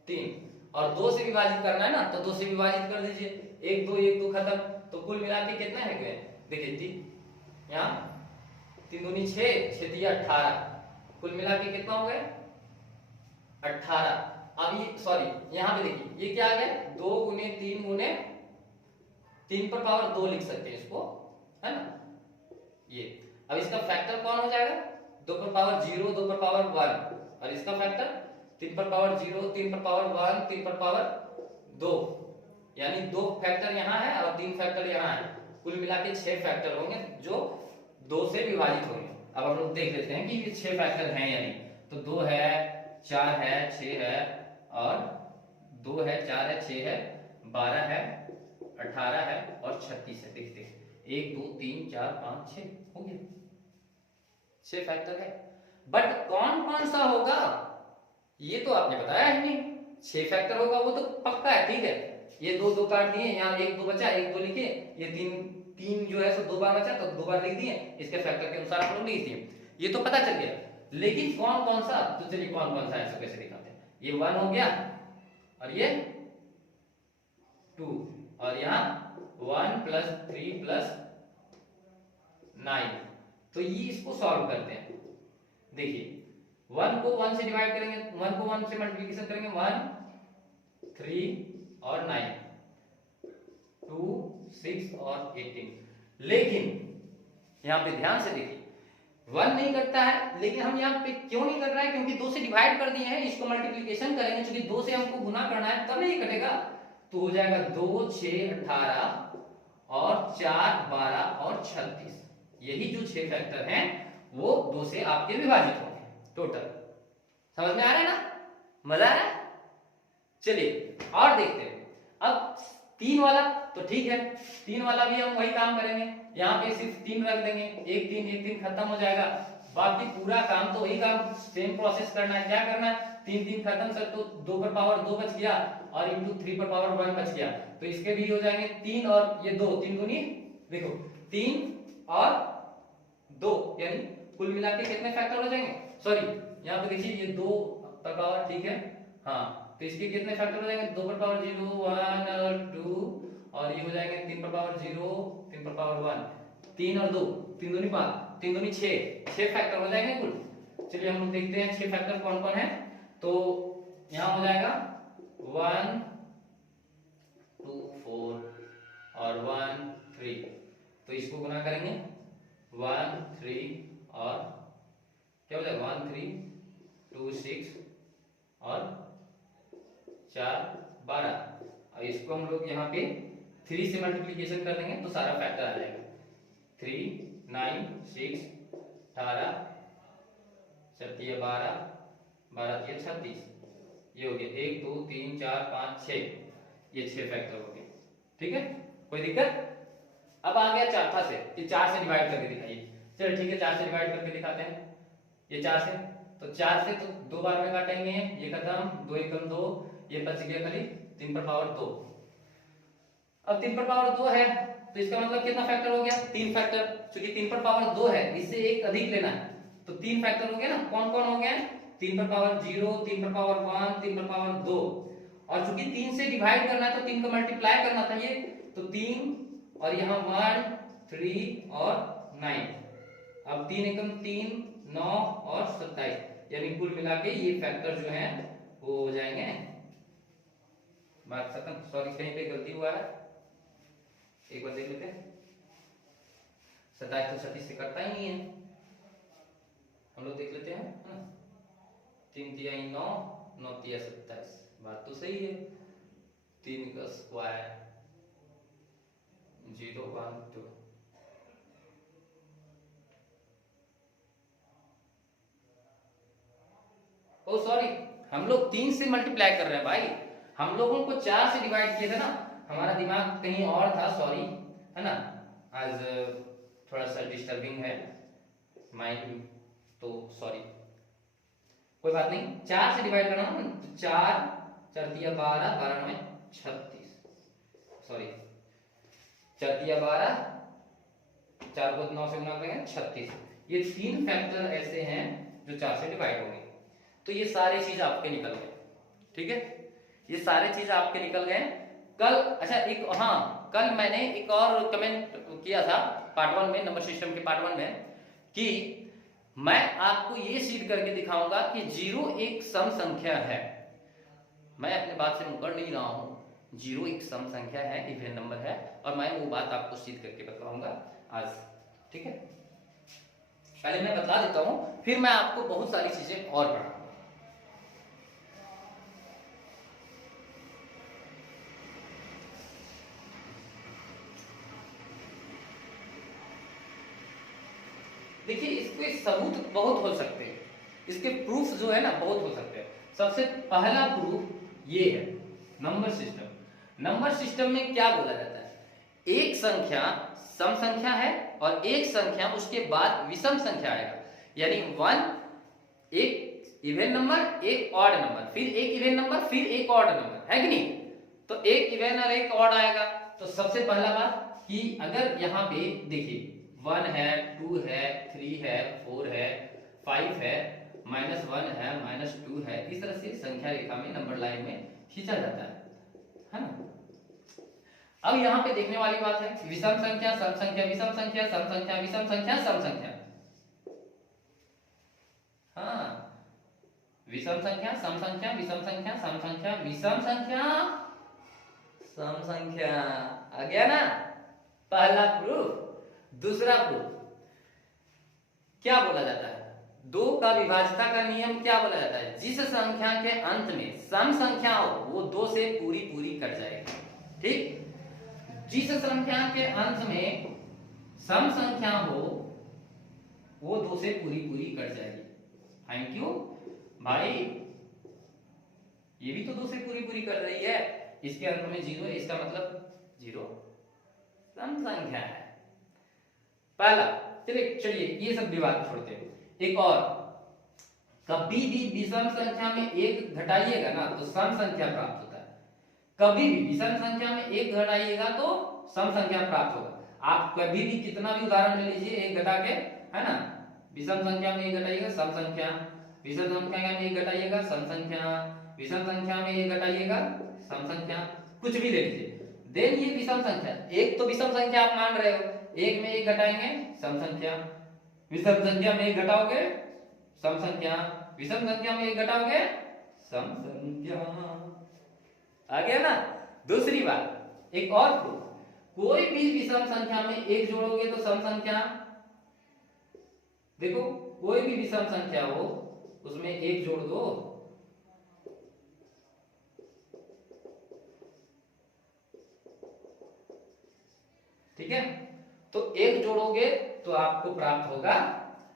3, और 2 से विभाजित करना है ना, तो 2 से विभाजित कर दीजिए, 1 2 1 2 खत्म। तो कुल मिला के कितना है गए, देखिए 3 यहाँ 3 दूनी 6 6 दिया 18, कुल मिला के कितना हो गया 18। अब ये सॉरी यहाँ पे देखिए ये क्या आ गया, 2 गुने 3 गुने 3 पर पावर 2 लिख सकते हैं इसको, है ना ये। अब इसका फैक्टर कौन हो जाएगा, 2 पर पावर 0 2 पर पावर 1, और इसका फैक्टर 3 पर पावर 0 3 पर पावर 1 3 पर पावर 2, यानी 2 फैक्टर यहाँ है और 3 फैक्टर यहाँ है, कुल मिला के 6 फैक्टर होंगे जो 2 से विभाजित होंगे। अब हम लोग देख लेते हैं कि ये 6 फैक्टर हैं या नहीं। तो 2 है, 4 है, 6 है और 2 है, 4 है, 6 है, 12 है, 18 है और 36 है। देखते हैं 1 2 3 4 5 6 हो गया, 6 फैक्टर है। बट कौन कौन सा होगा ये तो आपने बताया ही नहीं। 6 फैक्टर होगा वो तो पक्का है, ठीक है। ये दो दो काट दिए, यहाँ 1 2 बचा, 1 2 लिखे, ये 3 3 जो है सो 2 बार बचा तो 2 बार लिख दिए, इसके फैक्टर के अनुसार हम लोग लिख दिए, ये तो पता चल गया। लेकिन कौन कौन सा, तो चलिए कौन कौन सा है, कैसे दिखाते हैं। ये 1 हो गया और ये 2 और यहाँ 1 + 3 + 9। तो ये इसको सॉल्व करते हैं। देखिए 1 को 1 से डिवाइड करेंगे, 1 को 1 से मल्टीप्लिकेशन करेंगे, 1 3 और 9, 2 6 और 18। लेकिन यहाँ पे ध्यान से देखिए 1 नहीं करता है, लेकिन हम यहाँ पे क्यों नहीं कर रहा है, क्योंकि 2 से डिवाइड कर दिए हैं, इसको मल्टीप्लिकेशन करेंगे, क्योंकि 2 से हमको गुना करना है तब नहीं कटेगा। तो हो जाएगा 2 6 18 और 4 12 और 36। यही जो 6 फैक्टर हैं वो 2 से आपके विभाजित होंगे टोटल। समझ में आ रहा है ना, मजा आ रहा है। चलिए और देखते हैं। अब 3 वाला तो ठीक है, 3 वाला भी हम वही काम करेंगे, यहाँ पे सिर्फ 3 रख देंगे, 1 3 1 3 खत्म हो जाएगा। बाकी पूरा काम तो वही काम, सेम प्रोसेस करना है। क्या करना है, 3 3 खत्म सर, तो 2 पर पावर 2 बच गया और इंटू 3 पर पावर 1 बच गया। तो इसके भी हो जाएंगे 3 और ये 2, 3 दूनी देखो 3 और 2, यानी कुल मिला के कितने फैक्टर हो जाएंगे। सॉरी यहाँ पे देखिए ये 2 पर पावर, ठीक है हाँ, तो इसके कितने फैक्टर हो जाएंगे, 2 पर पावर 0 1 और 2 और ये हो जाएंगे 3 पर पावर 0 3 पर पावर 1, 3 और 2 3 दूनी 5 3 दूनी 6 फैक्टर हो जाएंगे कुल। चलिए हम लोग देखते हैं 6 फैक्टर कौन कौन है। तो यहाँ हो जाएगा 1 2 4 और 1 3, तो इसको गुना करेंगे 1 3 और क्या हो जाएगा 1 3 2 6 और 4 12, और इसको हम लोग यहाँ पे 3 से मल्टीप्लिकेशन कर देंगे तो सारा फैक्टर आ जाएगा। 3 9 6 18 7 12 12 3 36, ये हो गया 1 2 3 4 5 6, ये 6 फैक्टर हो गए। ठीक है, कोई दिक्कत। अब आ गया चौथा से, ये 4 से डिवाइड करके दिखाइए। चलो ठीक है 4 से डिवाइड करके दिखाते हैं। ये 4 से, तो 4 से तो 2 बार में काटेंगे, ये खत्म, 2 एकम 2, ये बच गया खाली 3 पर पावर 2। अब 3 पर पावर 2 है तो इसका मतलब कितना फैक्टर हो गया, 3 फैक्टर, क्योंकि 3 पर पावर 2 है, इससे एक अधिक लेना है तो 3 फैक्टर हो गया ना। कौन कौन हो गया, 3 पर पावर 0 3 पर पावर 1 3 पर पावर 2, और चूंकि 3 से डिवाइड करना है तो 3 को मल्टीप्लाई करना चाहिए, तो 3 और यहाँ 1 3 और 9, अब 3 एकम 3 9 और 27, यानी कुल मिला के ये फैक्टर जो है वो हो जाएंगे। बात खत्म। सॉरी कहीं पे गलती हुआ है, एक बार देख लेते हैं। 27 तो 36 से करता ही नहीं है, हम लोग देख लेते हैं। 3 तिया 9 9 तिया 27, बात तो सही है। 3 का स्क्वायर 0 1 2, ओ सॉरी हम लोग 3 से मल्टीप्लाई कर रहे हैं भाई, हम लोगों को 4 से डिवाइड किए थे ना, हमारा दिमाग कहीं और था, सॉरी है ना। आज थोड़ा सा डिस्टर्बिंग है माइंड, तो सॉरी, कोई बात नहीं। 4 से डिवाइड करना ना, 4 4 तिया 12 12 9 36, सॉरी 4 तिया 12, 4 को 9 से गुना करेंगे 36। ये 3 फैक्टर ऐसे हैं जो 4 से डिवाइड होंगे। तो ये सारे चीज आपके निकल गए, ठीक है, ये सारे चीज आपके निकल गए। कल अच्छा एक हाँ, कल मैंने एक और कमेंट किया था पार्ट 1 में, नंबर सिस्टम के पार्ट 1 में, कि मैं आपको ये सीध करके दिखाऊंगा कि 0 एक सम संख्या है। मैं अपने बात से मुकर नहीं रहा हूं, 0 एक सम संख्या है, इवन नंबर है, और मैं वो बात आपको सीध करके बताऊंगा आज, ठीक है। पहले मैं बता देता हूं, फिर मैं आपको बहुत सारी चीजें और पढ़ाऊंगा। देखिए इसके सबूत बहुत हो सकते हैं, इसके प्रूफ जो है ना बहुत हो सकते हैं। सबसे पहला प्रूफ ये है नंबर सिस्टम। नंबर सिस्टम में क्या बोला जाता है, एक संख्या सम संख्या है और एक संख्या उसके बाद विषम संख्या आएगा, यानी 1 एक इवन नंबर, एक ऑड नंबर, फिर एक इवन नंबर, फिर एक ऑड नंबर, है कि नहीं? तो एक इवन और एक ऑड आएगा। तो सबसे पहला बात कि अगर यहाँ पे देखिए 1 है, 2 है, 3 है, 4 है, 5 है, -1 है, -2 है, इस तरह से संख्या रेखा में नंबर लाइन में खींचा जाता है ना? अब यहाँ पे देखने वाली बात है विषम संख्या, सम संख्या, विषम संख्या, सम संख्या, विषम संख्या, सम संख्या। हाँ, विषम संख्या, सम संख्या, विषम संख्या, सम संख्या, विषम संख्या, सम संख्या। आ गया ना पहला प्रूफ। दूसरा प्रूफ क्या बोला जाता है, दो का विभाज्यता का नियम क्या बोला जाता है, जिस संख्या के अंत में सम संख्या हो वो 2 से पूरी कट जाएगी। ठीक, जिस संख्या के अंत में सम संख्या हो वो 2 से पूरी कट जाएगी। थैंक यू भाई, ये भी तो 2 से पूरी कर रही है, इसके अंत में 0 है, इसका मतलब 0 सम संख्या है। पहला, चलिए ये सब विवाद छोड़ते हैं। एक और, कभी भी विषम संख्या में 1 घटाइएगा ना तो सम संख्या प्राप्त होता है, कभी भी विषम संख्या में 1 घटाइएगा तो सम संख्या प्राप्त होगा। आप कभी भी कितना भी उदाहरण ले लीजिए 1 घटा के, है ना, विषम संख्या में 1 घटाइएगा सम संख्या, विषम संख्या में 1 घटाइएगा सम संख्या, विषम संख्या में 1 घटाइएगा सम संख्या, कुछ भी ले लीजिए। देन ये विषम संख्या, एक तो विषम संख्या आप मान रहे हो, 1 में 1 घटाएंगे सम संख्या, विषम संख्या में 1 घटाओगे सम संख्या, विषम संख्या में 1 घटाओगे सम संख्या। आ गया ना? दूसरी बात, एक और प्रूफ, कोई भी विषम संख्या में 1 जोड़ोगे तो सम संख्या, देखो कोई भी विषम संख्या हो उसमें 1 जोड़ दो, ठीक है, तो 1 जोड़ोगे तो आपको प्राप्त होगा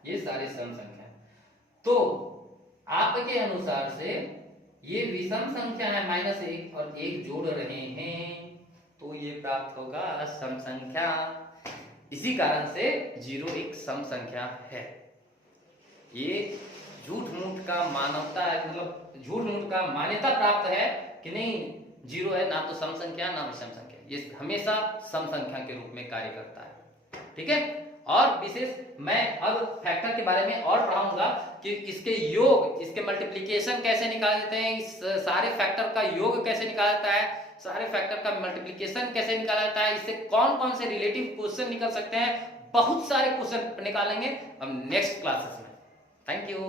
ये सारे सम संख्या। तो आपके अनुसार से ये विषम संख्या है -1 और 1 जोड़ रहे हैं तो ये प्राप्त होगा सम संख्या। इसी कारण से 0 एक सम संख्या है। ये झूठ मूठ का मानवता है, मतलब झूठ मूठ का मान्यता प्राप्त है कि नहीं 0 है, ना तो सम संख्या ना विषम संख्या, ये हमेशा सम संख्या के रूप में कार्य करता है। ठीक है, और विशेष मैं अब फैक्टर के बारे में और पढ़ाऊंगा कि इसके योग, इसके मल्टीप्लिकेशन कैसे निकाल देते हैं, इस सारे फैक्टर का योग कैसे निकाला जाता है, सारे फैक्टर का मल्टीप्लिकेशन कैसे निकाला जाता है, इससे कौन कौन से रिलेटिव क्वेश्चन निकल सकते हैं, बहुत सारे क्वेश्चन निकालेंगे हम नेक्स्ट क्लासेस में। Thank you.